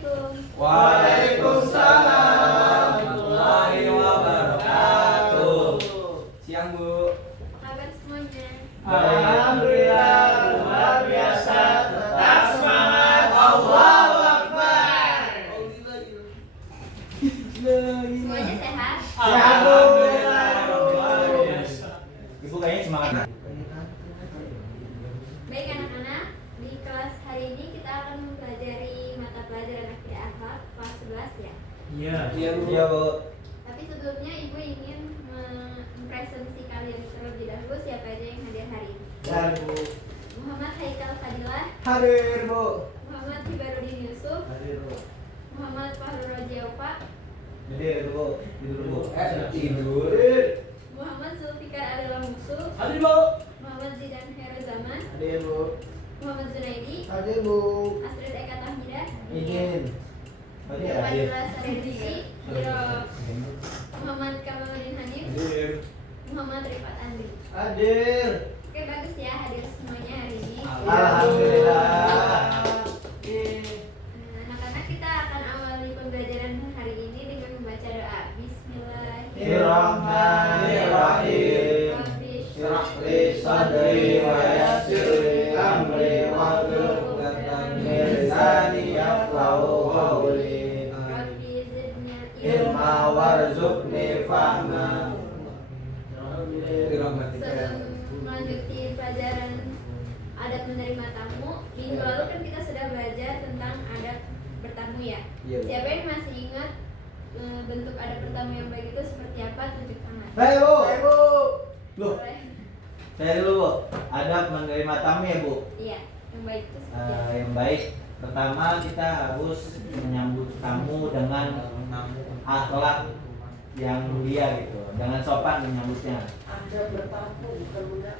Assalamualaikum. Waalaikumsalam warahmatullahi wabarakatuh. Siang Bu. Apa kabar semuanya? Alhamdulillah luar biasa. Tetap semangat. Allahu Akbar. Semuanya sehat? Sehat Bu. Ibu kayaknya semangat. Baik anak-anak, di kelas hari ini kita akan mempelajari mata pelajaran akidah akhlak kelas 11 ya. Iya Bu. Tapi sebelumnya Ibu ingin mempresentasi kalian terlebih dahulu siapa aja yang hadir hari ini. Hadir Bu. Muhammad Haikal Fadilah, Hadir Bu. Muhammad Hibarudin Yusuf, Hadir Bu. Muhammad Fahrul Rojaufa, Hadir Bu. Tidur Bu. Tidur. Muhammad Zulfikar Adalah Musuh, Hadir Bu. Muhammad Zidan Heru Zaman, Hadir Bu. Muhammad Zunaidi, Hadir Bu. Astrid Eka Tahmidah, Izin. Fadila Sarendisi, Muhammad Kamaluddin Hanif, Hadir. Muhammad Rifat Andri. Hadir. Oke, bagus ya hadir semuanya hari ini. Alhamdulillah. Anak-anak, kita akan awali pembelajaran hari ini dengan membaca doa. Bismillahirrahmanirrahim. Syrah li sadri wa yassir li amri wahlul 'uqdatam min lisani yafqahu qawli. Rabbi zidni Ilma warzuqni fahma. Sebelum melanjuti pelajaran adab menerima tamu, minggu lalu kan kita sudah belajar tentang adab bertamu ya. Iya. Siapa yang masih ingat bentuk adab bertamu yang baik itu seperti apa? Tunjuk tangan. Baik Bu. Loh, Boleh? saya dulu Bu. Adab menerima tamu ya Bu. Iya, yang baik itu seperti apa? Yang baik, pertama kita harus menyambut tamu dengan akhlak yang mulia gitu, dengan sopan menyambutnya. Ada bertamu bukan menerima.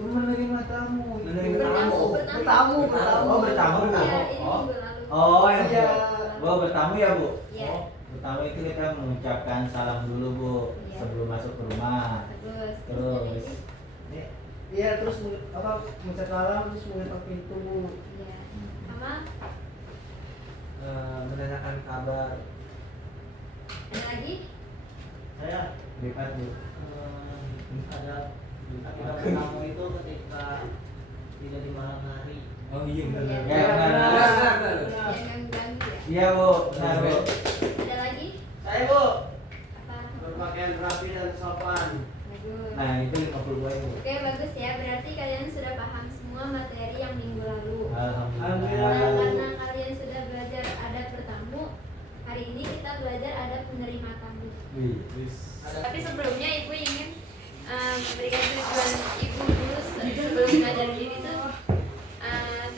Menerima tamu. Bertamu. Oh, bertamu. Iya, ini Oh, minggu lalu. oh yang Iya. Bu, bertamu ya Bu. Iya. Oh, bertamu itu kita mengucapkan salam dulu Bu Iya. sebelum masuk ke rumah. Bagus. Terus. Iya terus mengucap salam terus mengetok pintu. Iya. Sama Menanyakan kabar. ada lagi? Saya Lipat Bu. ada ketika bertamu itu ketika tidak di malam hari. Oh iya benar. Ya, benar. Yang ganggu ya. Iya Bu, benar Bu. Ada lagi? Saya Bu Apa? berpakaian rapi dan sopan. Bagus. Nah, itu 52 Bu. Oke, bagus ya. Berarti kalian sudah paham semua materi yang minggu lalu. Nah, Alhamdulillah. karena kalian sudah belajar adab bertamu, hari ini kita belajar adab menerima tamu. Wih, Tapi sebelumnya Ibu ingin memberikan tujuan Ibu dulu sebelum ngajarin ini tuh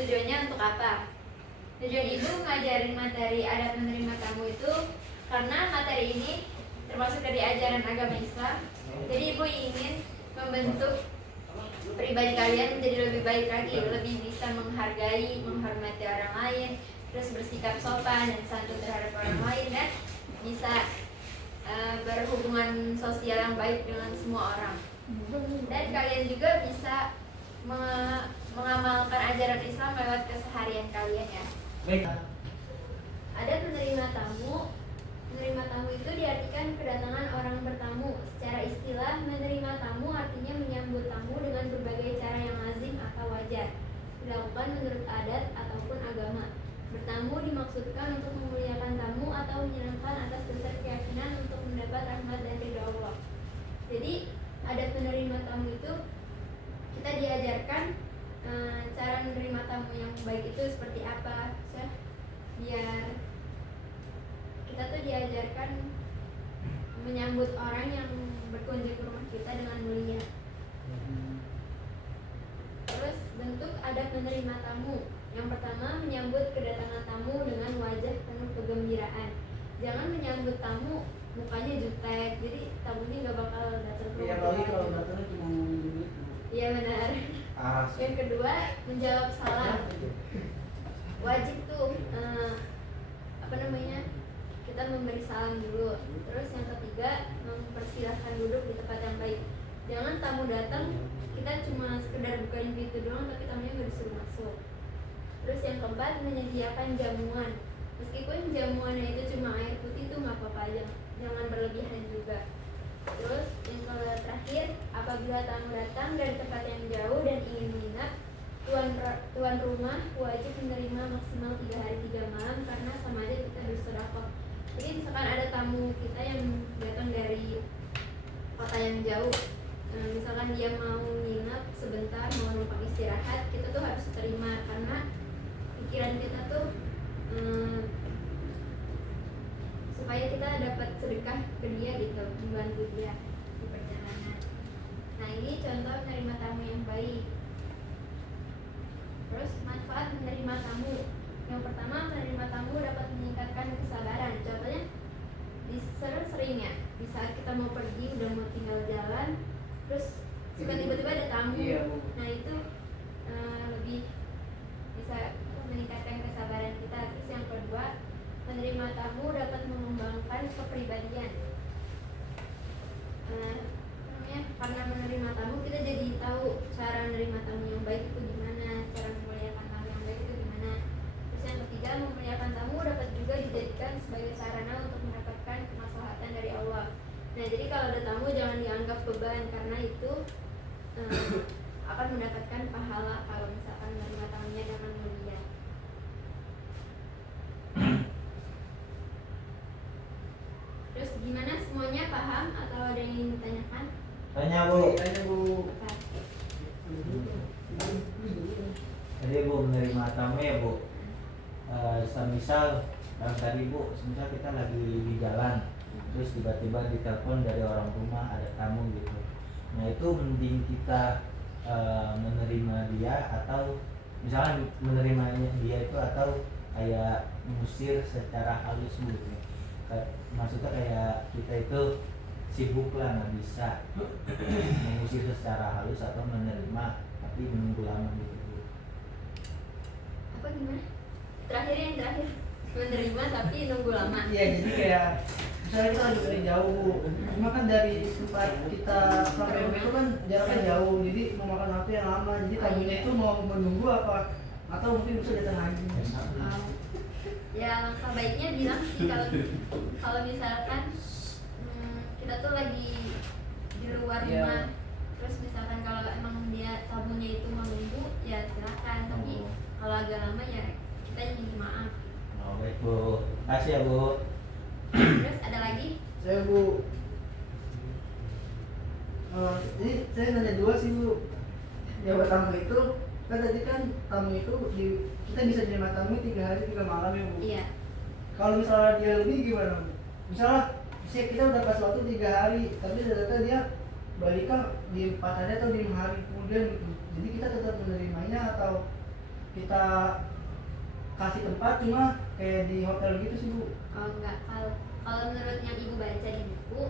tujuannya untuk apa? Tujuan Ibu ngajarin materi adab menerima tamu itu karena materi ini termasuk dari ajaran agama Islam. Jadi Ibu ingin membentuk pribadi kalian menjadi lebih baik lagi, lebih bisa menghargai, menghormati orang lain, terus bersikap sopan dan santun terhadap orang lain, dan bisa berhubungan sosial yang baik dengan semua orang. Dan kalian juga bisa mengamalkan ajaran Islam lewat keseharian kalian ya. Baik. Ada menerima tamu. Menerima tamu itu diartikan kedatangan orang bertamu. Secara istilah, menerima tamu artinya menyambut tamu dengan berbagai cara yang lazim atau wajar, dilakukan menurut adat ataupun agama. Bertamu dimaksudkan untuk memuliakan tamu atau menyenangkan atas dasar keyakinan untuk mendapat rahmat dan ridha Allah. Jadi, adat menerima tamu itu kita diajarkan cara menerima tamu yang baik itu seperti apa, biar kita tuh diajarkan menyambut orang yang berkunjung ke rumah kita dengan mulia. Terus bentuk adab menerima tamu. Yang pertama, menyambut kedatangan tamu dengan wajah penuh kegembiraan. Jangan menyambut tamu mukanya jutek, jadi tamunya nggak bakal datang ke Iya rumah apalagi kita kalau lagi. datangnya cuma ngomong gitu. Iya benar. Aras. Yang kedua, menjawab salam. Wajib tuh kita memberi salam dulu. Terus yang ketiga, mempersilahkan duduk di tempat yang baik. Jangan tamu datang kita cuma sekedar bukain pintu doang tapi tamunya nggak disuruh masuk. Terus yang keempat, menyediakan jamuan. Meskipun jamuannya itu cuma air putih itu nggak apa-apa, jangan berlebihan juga. Terus yang terakhir, apabila tamu datang dari tempat yang jauh dan ingin menginap, tuan rumah wajib menerima maksimal 3 hari 3 malam karena sama aja kita bersedekah. Jadi misalkan ada tamu kita yang datang dari kota yang jauh, misalkan dia mau nginap sebentar, mau numpang istirahat, kita tuh harus terima karena pikiran kita tuh supaya kita dapat sedekah ke dia gitu, membantu dia di perjalanan. Nah ini contoh menerima tamu yang baik. Terus manfaat menerima tamu. Yang pertama, menerima tamu dapat meningkatkan kesabaran. Contohnya sering ya, di saat kita mau pergi udah mau tinggal jalan, terus suka tiba-tiba ada tamu. Nah itu lebih bisa meningkatkan kesabaran kita. Terus yang kedua, menerima tamu dapat mengembangkan kepribadian. Karena menerima tamu kita jadi tahu cara menerima tamu yang baik itu gimana, cara memuliakan tamu yang baik itu gimana. Terus yang ketiga, memuliakan tamu dapat juga dijadikan sebagai sarana untuk mendapatkan kemaslahatan dari Allah. Nah jadi kalau ada tamu jangan dianggap beban, karena itu akan mendapatkan pahala kalau misalkan menerima tamunya dengan mulia. Terus gimana, semuanya paham atau ada yang ingin ditanyakan? Tanya Bu. Jadi Bu, menerima tamu ya Bu. Semisal tadi Bu, semisal kita lagi di jalan, terus tiba-tiba ditelepon dari orang rumah ada tamu gitu. Nah itu mending kita menerima dia, atau misalnya menerimanya dia itu, atau kayak mengusir secara halus gitu. Maksudnya kayak kita itu sibuk lah, nggak bisa mengusir secara halus atau menerima tapi menunggu lama gitu. Apa gimana? Yang terakhir menerima tapi nunggu lama. Iya, jadi kayak misalnya kita lagi dari jauh, cuma kan dari tempat kita sampai rumah itu kan jaraknya jauh, jadi memakan waktu yang lama. Jadi tamunya itu mau menunggu apa atau mungkin bisa datang lagi. Ya langkah baiknya bilang sih, kalau misalkan kita tuh lagi di luar rumah, terus misalkan kalau emang dia tamunya itu mau nunggu ya silakan, tapi kalau agak lama ya kita minta maaf. Oh baik Bu, kasih ya Bu. Terus ada lagi? Saya Bu, ini saya nanya dua sih Bu. Yang pertama itu kan tadi kan tamu itu kita bisa terima tamu 3 hari 3 malam ya Bu. Iya. Kalau misalnya dia lebih gimana Bu? Misalnya kita udah kasih waktu 3 hari, tapi ternyata dia baliknya di 4 hari atau di 5 hari kemudian gitu. Jadi kita tetap menerimanya atau kita kasih tempat cuma kayak di hotel gitu sih Bu? Oh enggak, kalau menurut yang ibu baca di buku,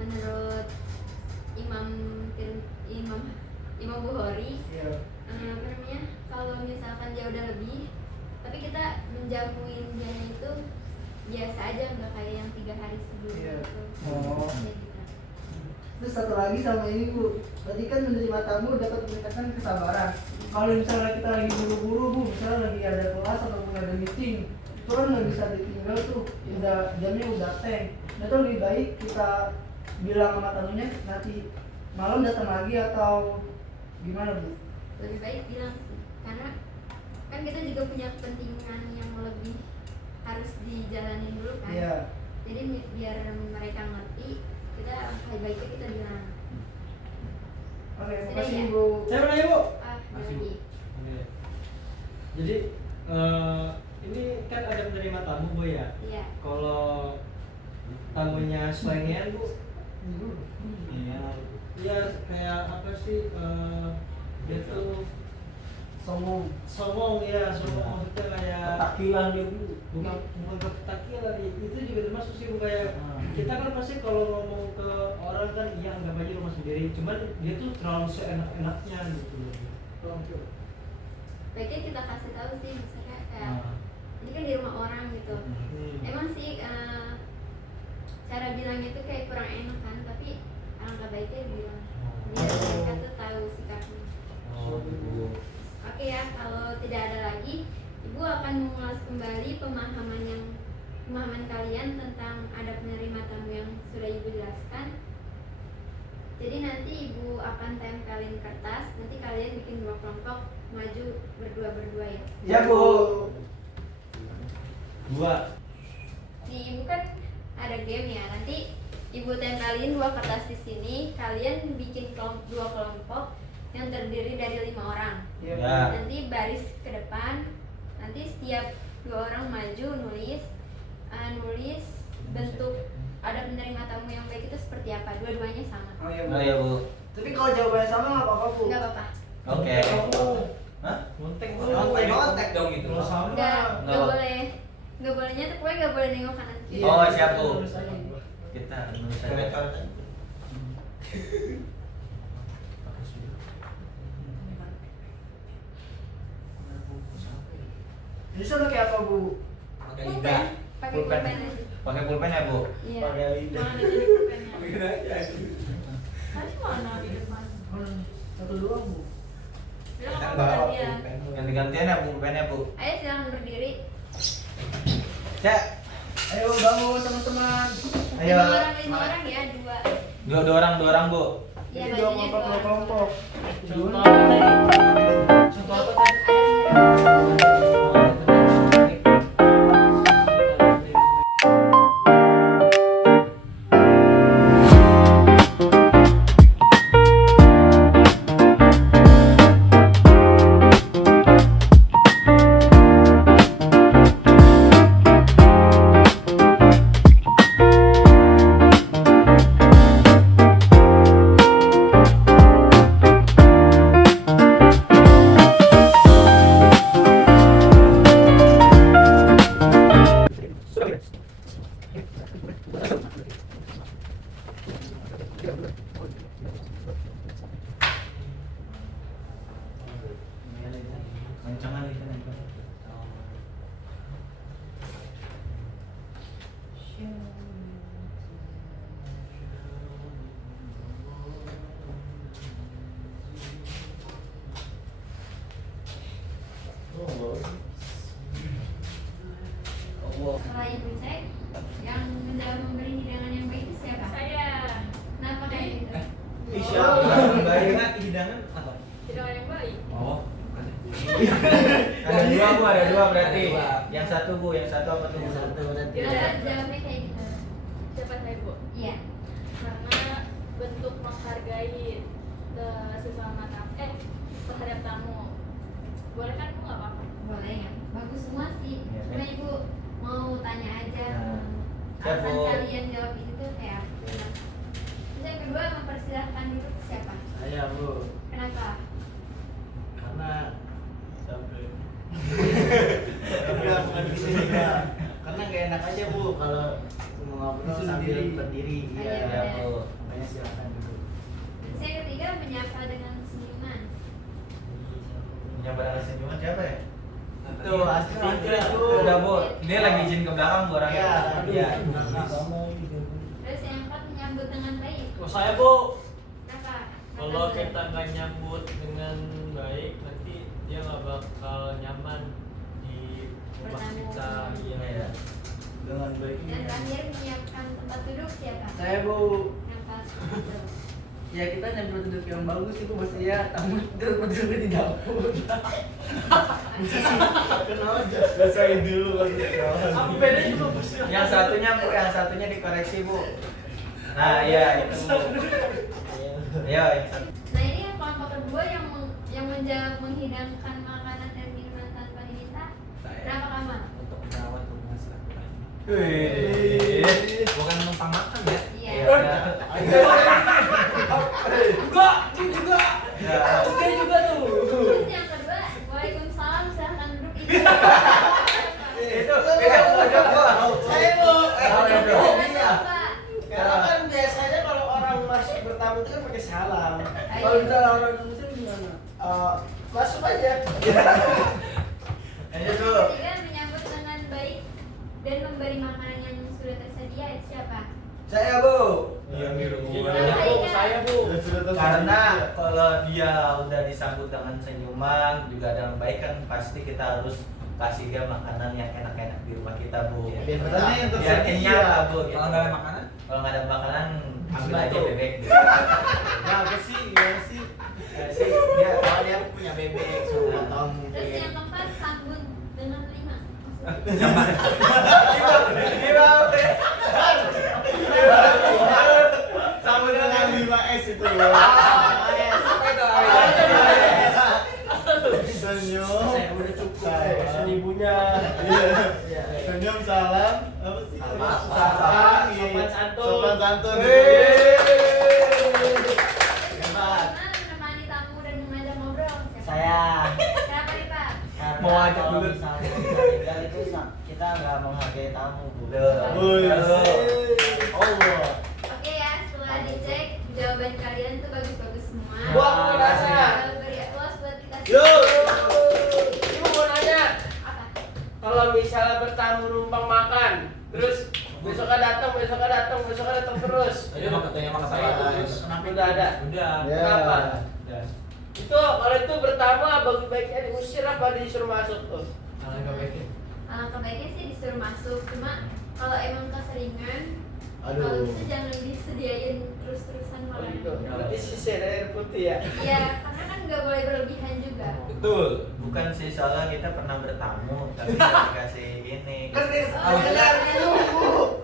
menurut Imam Bukhari, kalau misalkan dia udah lebih tapi kita menjamuin dia itu biasa aja, nggak kayak yang 3 hari sebelumnya gitu. Terus satu lagi sama ini Bu, tadi kan menerima tamu dapat meningkatkan kesabaran. Kalau misalnya kita lagi buru-buru Bu, misalnya lagi ada kelas ataupun ada meeting, itu kan nggak bisa ditinggal tuh, udah jamnya udah teng. Nah itu lebih baik kita bilang sama tamunya nanti malam datang lagi atau gimana Bu? Lebih baik bilang sih, karena kan kita juga punya kepentingan yang lebih harus dijalanin dulu kan. Iya. Jadi biar mereka ngerti, kita lebih baiknya kita bilang. Oke, Sudah makasih ya? Bu. Saya mau nanya Bu. Masih. Oke. Jadi ini kan ada menerima tamu Bu ya. Iya. Kalau tamunya selengean Bu, iya kayak apa sih? Dia tuh songong ya, maksudnya kayak Takilan dia Bu. bukan ketakilan, itu juga termasuk sih Bu. Kayak kita kan pasti kalau ngomong ke orang kan iya anggap aja rumah sendiri, cuman dia tuh terlalu seenak-enaknya gitu. Baiknya kita kasih tahu sih, misalnya kayak ini kan di rumah orang gitu. Emang sih cara bilangnya itu kayak kurang enak kan, tapi alangkah baiknya bilang biar mereka tuh tahu sikapnya. Oke ya, kalau tidak ada lagi, Ibu akan akan mengulas kembali pemahaman kalian tentang adab menerima tamu yang sudah ibu jelaskan. Jadi nanti ibu akan tempelin kertas, nanti kalian bikin 2 kelompok, maju berdua ya. Ya Bu. 2. Di ibu kan ada game ya, nanti ibu tempelin 2 kertas di sini, kalian bikin 2 kelompok yang terdiri dari 5 orang. Ya. Ya. Nanti baris ke depan, nanti setiap 2 orang maju nulis bentuk adab menerima tamu yang baik itu seperti apa, dua-duanya sama. Oh iya Bu. Oh ya Bu. Tapi kalau jawabannya sama nggak apa-apa Bu. Nggak apa-apa. Oke. Hah? Montek Kontek dong gitu. Kalau sama. Nggak boleh. Nggak bolehnya tuh pokoknya nggak boleh nengok kanan kiri. Iya. Oh siap Bu. Terus aja. Kita nulis aja. Disuruh kayak apa Bu? Pakai Pulpen. lidah. Pakai Pulpen. pulpen aja. Pakai pulpen ya Bu. Iya. lidah. Mana jadi pulpennya? Bikin aja. Tadi mana di depan? Satu doang Bu. Bilang apa gantian? Ganti-gantian ya Bu pulpennya Bu. Ayo silakan berdiri. Cek. Ayo bangun teman-teman. Ayo. 5 orang ya, 2. Dua orang Bu. Iya, Jadi bajunya 2 orang. kelompok. Contoh apa tadi? Contoh apa tadi? Kencangan itu nih. Setelah ibu cek, yang menjawab memberi hidangan yang baik itu siapa? Saya. Kenapa kayak gitu? Hidangan hidangan apa? Tidak yang baik. Oh. Ada dua berarti. Yang satu Bu, yang satu apa tuh? Yang satu berarti. Jawabnya kayak gitu. Siapa saya Bu? Iya. Karena bentuk menghargai sesama tamu, terhadap tamu. Boleh kan Bu, nggak apa-apa? Boleh ya. Bagus semua sih. Iya, Cuma kan? ibu mau tanya aja. Nah. Siap, Alasan Bu. kalian jawab itu tuh kayak apa? Terus yang kedua mempersilahkan duduk siapa? Saya Bu, Kenapa? karena sampai bukan di sini ya. Karena gak enak aja Bu kalau mau ngobrol Disuruh sambil diri. berdiri. Iya, Iya, benar. Bu. makanya silakan dulu. Terus yang ketiga menyapa dengan senyuman. Menyabar senyuman siapa ya? Itu Astrid itu. Udah Bu, dia lagi izin ke belakang Bu orangnya. Iya, Iya. Terus yang keempat menyambut dengan baik. Oh, saya Bu, Kenapa? kalau Kenapa, kita nggak nyambut dengan baik, nanti dia nggak bakal nyaman di rumah Bertamu. kita. Iya. Iya. Dengan baik. Dan terakhir menyiapkan tempat duduk siapa? Saya Bu. Kenapa seperti itu? Ya kita nyamper duduk yang bagus itu maksudnya tamu duduk di dapur. Kenal aja. Bacain dulu Apa bedanya Bu? Yang satunya dikoreksi Bu. Nah, iya itu Bu. Ayo, yang satu. Nah ini yang kelompok kedua yang menjawab menghidangkan makanan dan minuman tanpa diminta. Kenapa kamu? Untuk merawat hubungan silaturahmi. Wih, bukan numpang makan ya? Iya. Enggak, ini juga. Ya. Dia juga tuh. Terus yang kedua, waalaikumsalam silahkan duduk. Itu, Saya Bu. Iya. Karena kan biasanya kalau orang masuk bertamu itu kan pakai salam. Kalau misalnya orang muslim gimana? Masuk aja. Ayo Yang tuh. ketiga menyambut dengan baik dan memberi makanan yang sudah tersedia itu siapa? Saya Bu. Iya, Saya Bu. Karena kalau dia udah disambut dengan senyuman juga dengan baik kan pasti kita harus kasih dia makanan yang enak-enak di rumah kita, Bu. Biar katanya yang Biar tersedia. kenyang lah, Bu. gitu. Kalau nggak ada makanan? Kalau nggak ada makanan, ambil aja Sembako. bebek gitu. Ya apa sih? Gimana sih? Ya sih, dia kalau dia punya bebek, suruh potong Terus mungkin. yang keempat sambut dengan 5. Sama dengan 5S itu. Apa itu? Senyum. Udah cukup. Pesan ibunya. Senyum salam. Apa sih? Salam, iya. sopan santun. Sopan santun. Hebat. Menemani tamu dan mengajak ngobrol. Siapa? Saya Kenapa nih Pak? karena Mau ajak kalau dulu. misalnya kita tinggal itu kita nggak menghargai tamu, Bu. Wih. Allah. Oke ya, setelah dicek jawaban kalian tuh bagus-bagus semua. Wah, terima kasih. Beri aplaus buat kita Yo. semua. Ibu mau nanya, Apa? kalau misalnya bertamu numpang makan, terus besoknya datang terus. Ayo katanya mah kata Kenapa udah ada? Udah. Ya. Kenapa? Udah. Itu kalau itu bertamu bagus baiknya diusir apa disuruh masuk tuh? Alangkah baiknya. Alangkah baiknya sih disuruh masuk, cuma kalau emang keseringan, Aduh. kalau bisa jangan disediain terus-terusan Oh makanan. gitu. Berarti sisa air putih ya. Iya, karena kan nggak boleh berlebihan juga. Betul, bukan sih soalnya kita pernah bertamu tapi nggak dikasih ini. Maksudnya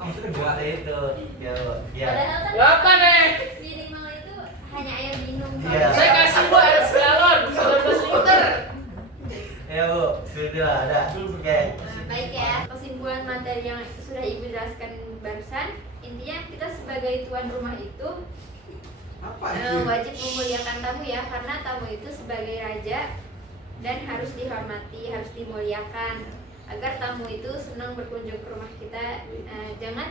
Maksudnya buat itu, ya, ya. Padahal kan Ngapa nih? minimal itu hanya air minum. Iya. Saya kasih bu air segalon 19 liter. Ya Bu, sudah ada. Oke. Nah, baik ya, kesimpulan materi yang sudah Ibu jelaskan barusan, intinya kita sebagai tuan rumah itu wajib memuliakan tamu ya, karena tamu itu sebagai raja dan harus dihormati, harus dimuliakan agar tamu itu senang berkunjung ke rumah kita. Jangan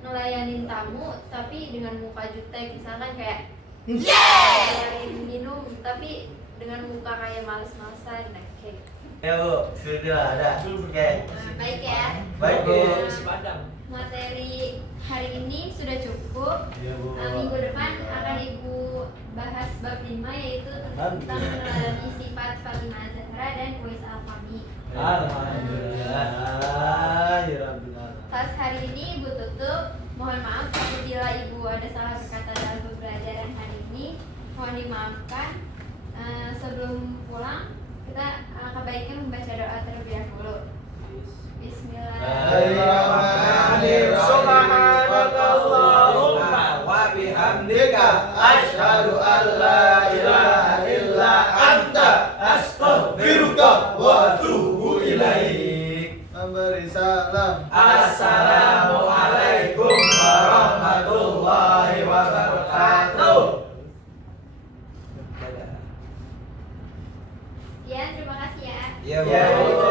ngelayanin tamu tapi dengan muka jutek, misalkan kayak nawarin minum tapi dengan muka kayak males-malesan, nah kayak gitu. Ya Bu, sudah ada. Oke. Nah, baik ya. Baik Bu. Si Padang. Materi hari ini sudah cukup. Iya, Bu. Minggu depan akan Ibu bahas bab 5, yaitu tentang meneladani sifat Fatimah Zahra dan Uwais Al-Fahmi. Alhamdulillah. Ya Rabbil alamin. Kelas hari ini Ibu tutup. Mohon maaf apabila Ibu ada salah berkata dalam pembelajaran hari ini. Mohon dimaafkan. Sebelum pulang, kita alangkah baiknya membaca doa terlebih dahulu. Bismillahirrahmanirrahim. Subhanakallahumma wa bihamdika asyhadu an la ilaha illa anta astaghfiruka wa atubu ilaik. Memberi salam. Assalamualaikum warahmatullahi wabarakatuh. Sekian, terima kasih ya. Ya, Bu.